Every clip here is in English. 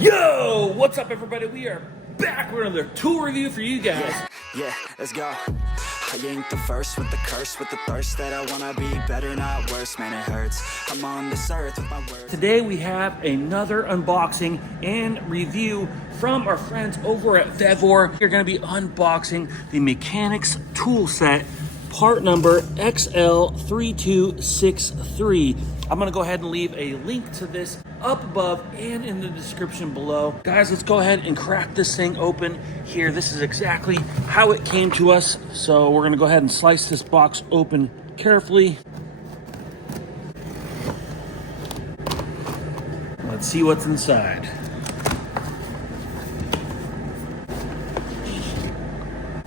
Yo, what's up everybody? We are back with another tool review for you guys. Yeah, let's go. I ain't the first with the curse, with the thirst that I wanna be better, not worse. Man, it hurts. I'm on this earth with my words. Today we have another unboxing and review from our friends over at VEVOR. We're going to be unboxing the Mechanics Tool Set, part number XL3263. I'm going to go ahead and leave a link to this up above and in the description below. Guys, let's go ahead and crack this thing open here. This is exactly how it came to us. So we're going to go ahead and slice this box open carefully. Let's see what's inside.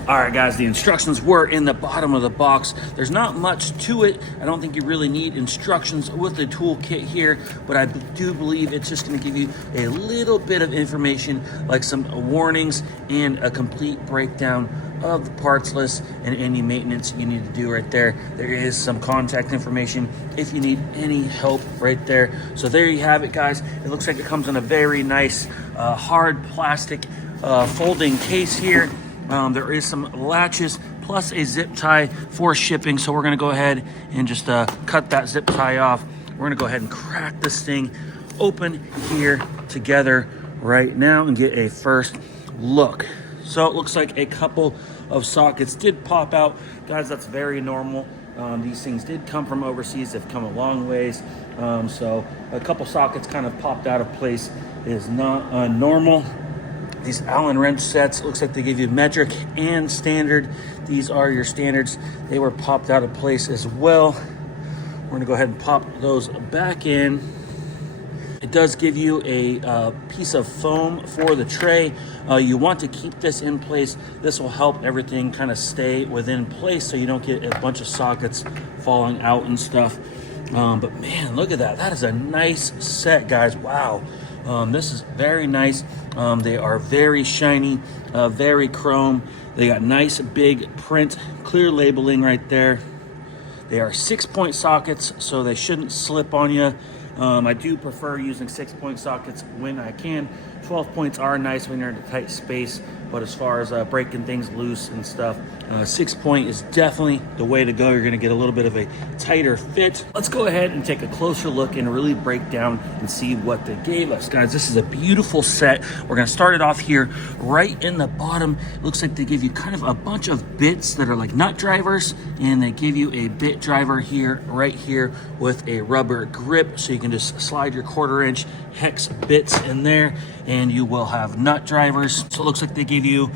All right, guys, the instructions were in the bottom of the box. There's not much to it. I don't think you really need instructions with the toolkit here, but I do believe it's just going to give you a little bit of information, like some warnings and a complete breakdown of the parts list and any maintenance you need to do right there. There is some contact information if you need any help right there. So there you have it, guys. It looks like it comes in a very nice hard plastic folding case here. There is some latches plus a zip tie for shipping. So we're gonna go ahead and just cut that zip tie off. We're gonna go ahead and crack this thing open here together right now and get a first look. So it looks like a couple of sockets did pop out. Guys, that's very normal. These things did come from overseas. They've come a long ways. So a couple sockets kind of popped out of place is not normal. These Allen wrench sets, looks like they give you metric and standard. These are your standards. They were popped out of place as well. We're gonna go ahead and pop those back in. It does give you a piece of foam for the tray. You want to keep this in place. This will help everything kind of stay within place so you don't get a bunch of sockets falling out and stuff. But man, look at that. That is a nice set, guys. Wow. This is very nice. They are very shiny, very chrome. They got nice big print, clear labeling right there. They are 6-point sockets, so they shouldn't slip on you. I do prefer using 6-point sockets when I can. 12 points are nice when you're in a tight space, but as far as breaking things loose and stuff, 6-point is definitely the way to go. You're gonna get a little bit of a tighter fit. Let's go ahead and take a closer look and really break down and see what they gave us. Guys, this is a beautiful set. We're gonna start it off here right in the bottom. It looks like they give you kind of a bunch of bits that are like nut drivers, and they give you a bit driver here, right here, with a rubber grip, so you can just slide your 1/4-inch hex bits in there and you will have nut drivers. So it looks like they give you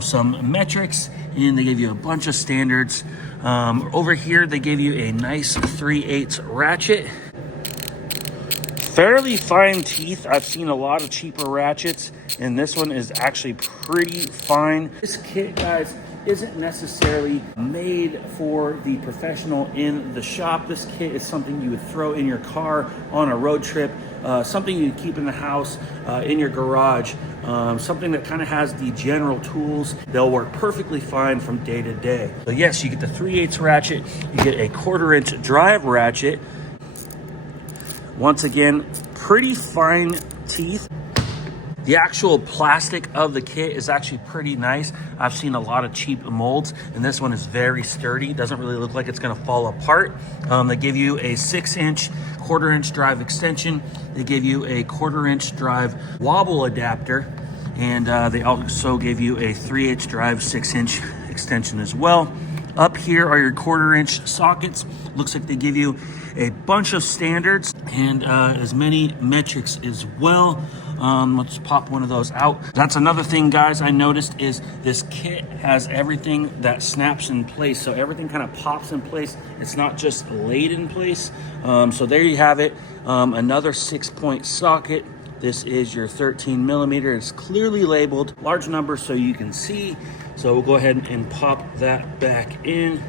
some metrics and they give you a bunch of standards. Over here they gave you a nice 3/8 ratchet. Fairly fine teeth. I've seen a lot of cheaper ratchets and this one is actually pretty fine. This kit, guys, isn't necessarily made for the professional in the shop. This kit is something you would throw in your car on a road trip, something you keep in the house, in your garage, something that kind of has the general tools. They'll work perfectly fine from day to day. So yes, you get the 3/8 ratchet, you get a 1/4-inch drive ratchet. Once again, pretty fine teeth. The actual plastic of the kit is actually pretty nice. I've seen a lot of cheap molds, and this one is very sturdy. Doesn't really look like it's gonna fall apart. They give you a 6-inch, 1/4-inch drive extension. They give you a 1/4-inch drive wobble adapter, and they also give you a 3/8 drive 6-inch extension as well. Up here are your 1/4-inch sockets. Looks like they give you a bunch of standards and as many metrics as well. Let's pop one of those out. That's another thing, guys, I noticed is this kit has everything that snaps in place. So everything kind of pops in place. It's not just laid in place. So there you have it. Another 6-point socket. This is your 13mm. It's clearly labeled, large number so you can see. So we'll go ahead and pop that back in.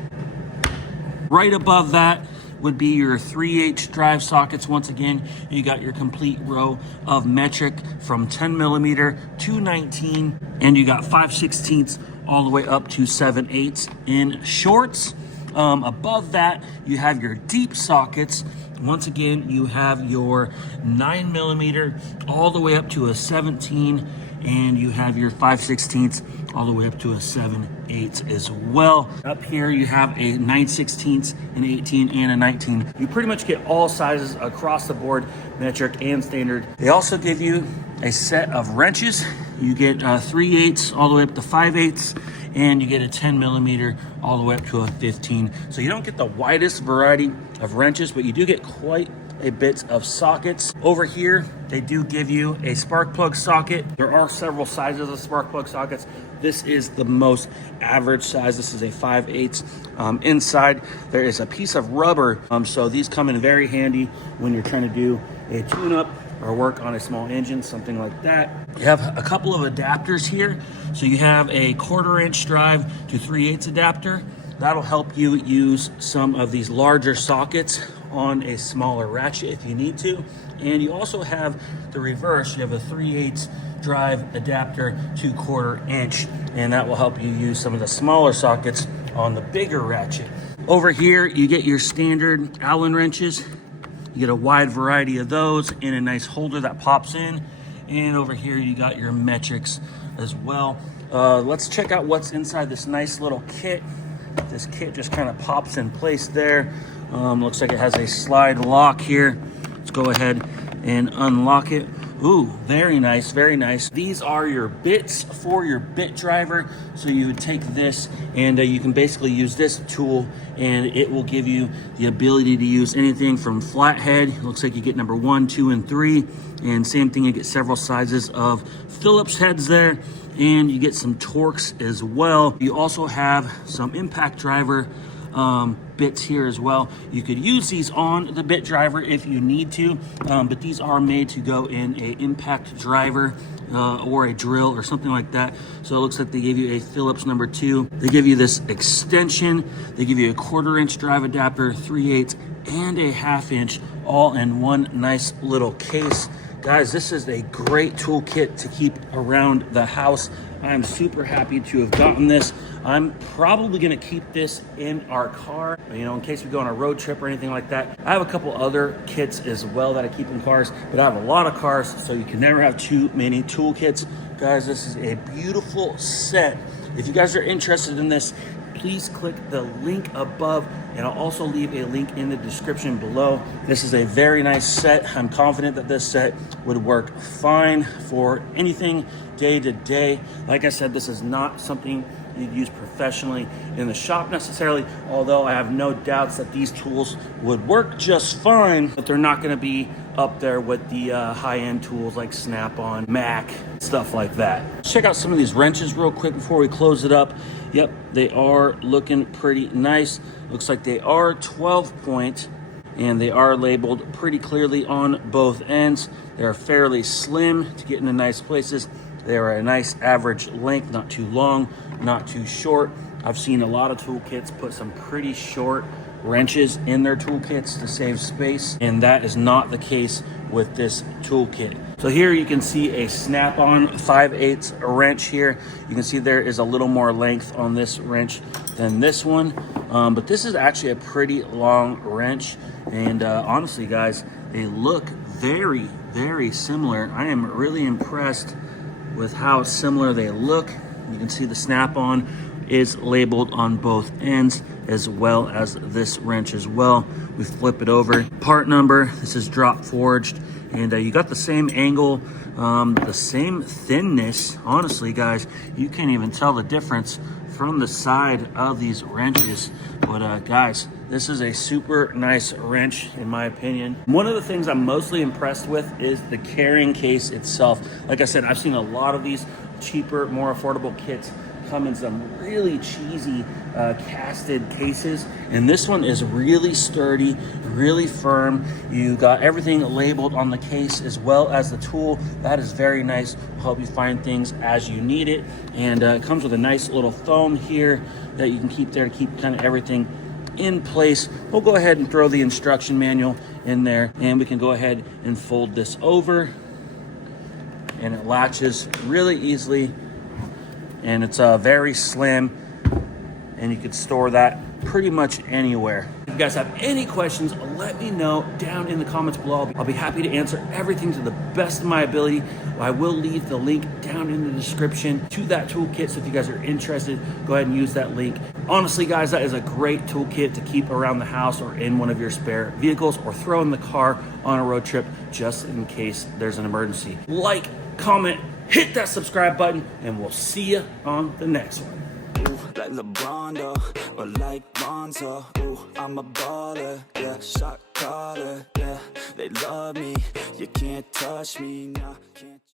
Right above that would be your 3/8 drive sockets. Once again, you got your complete row of metric from 10mm to 19, and you got 5/16 all the way up to 7/8 in shorts. Above that, you have your deep sockets. Once again, you have your 9mm all the way up to a 17, and you have your 5/16 all the way up to a 7/8 as well. Up here you have a 9/16, an 18, and a 19. You pretty much get all sizes across the board, metric and standard. They also give you a set of wrenches. You get 3/8 all the way up to 5/8, and you get a 10mm all the way up to a 15. So you don't get the widest variety of wrenches, but you do get quite a bit of sockets. Over here, they do give you a spark plug socket. There are several sizes of spark plug sockets. This is the most average size. This is a 5/8. Inside, there is a piece of rubber. So these come in very handy when you're trying to do a tune-up or work on a small engine, something like that. You have a couple of adapters here. So you have a 1/4" drive to 3/8 adapter. That'll help you use some of these larger sockets on a smaller ratchet if you need to. And you also have the reverse. You have a 3/8 drive adapter to 1/4", and that will help you use some of the smaller sockets on the bigger ratchet. Over here, you get your standard Allen wrenches. You get a wide variety of those in a nice holder that pops in. And over here, you got your metrics as well. Let's check out what's inside this nice little kit. This kit just kind of pops in place there. Looks like it has a slide lock here. Let's go ahead and unlock it. Ooh, very nice, very nice. These are your bits for your bit driver. So you would take this and you can basically use this tool and it will give you the ability to use anything from flathead. It looks like you get number 1, 2, and 3. And same thing, you get several sizes of Phillips heads there, and you get some Torx as well. You also have some impact driver bits here as well. You could use these on the bit driver if you need to, but these are made to go in a impact driver or a drill or something like that. So it looks like they gave you a Phillips number 2. They give you this extension. They give you a 1/4" drive adapter, 3/8, and a 1/2" all in one nice little case. Guys, this is a great toolkit to keep around the house. I'm super happy to have gotten this. I'm probably gonna keep this in our car, you know, in case we go on a road trip or anything like that. I have a couple other kits as well that I keep in cars, but I have a lot of cars, so you can never have too many toolkits. Guys, this is a beautiful set. If you guys are interested in this, please click the link above, and I'll also leave a link in the description below. This is a very nice set. I'm confident that this set would work fine for anything day to day. Like I said, this is not something you'd use professionally in the shop necessarily, although I have no doubts that these tools would work just fine, but they're not gonna be up there with the high-end tools like Snap-on, Mac, stuff like that. Let's check out some of these wrenches real quick before we close it up. Yep, they are looking pretty nice. Looks like they are 12-point, and they are labeled pretty clearly on both ends. They're fairly slim to get into nice places. They are a nice average length, not too long, not too short. I've seen a lot of toolkits put some pretty short wrenches in their toolkits to save space, and that is not the case with this toolkit. So here you can see a Snap-on 5/8 wrench here. You can see there is a little more length on this wrench than this one, but this is actually a pretty long wrench, and honestly guys, they look very, very similar. I am really impressed with how similar they look. You can see the Snap-on is labeled on both ends, as well as this wrench as well. We flip it over. Part number, this is drop forged, and you got the same angle, the same thinness. Honestly guys, you can't even tell the difference from the side of these wrenches. But guys, this is a super nice wrench in my opinion. One of the things I'm mostly impressed with is the carrying case itself. Like I said, I've seen a lot of these cheaper, more affordable kits come in some really cheesy casted cases, and this one is really sturdy, really firm. You got everything labeled on the case as well as the tool. That is very nice. Will help you find things as you need it, and it comes with a nice little foam here that you can keep there to keep kind of everything in place. We'll go ahead and throw the instruction manual in there, and we can go ahead and fold this over, and it latches really easily, and it's very slim, and you could store that pretty much anywhere. You've guys have any questions, let me know down in the comments below. I'll be happy to answer everything to the best of my ability. I will leave the link down in the description to that toolkit, so if you guys are interested, go ahead and use that link. Honestly, guys, that is a great toolkit to keep around the house or in one of your spare vehicles, or throw in the car on a road trip just in case there's an emergency. Like, comment, hit that subscribe button, and we'll see you on the next one. Ooh, like LeBron, though, or like Lonzo. Ooh, I'm a baller, yeah, shot caller, yeah. They love me, you can't touch me, nah, can't.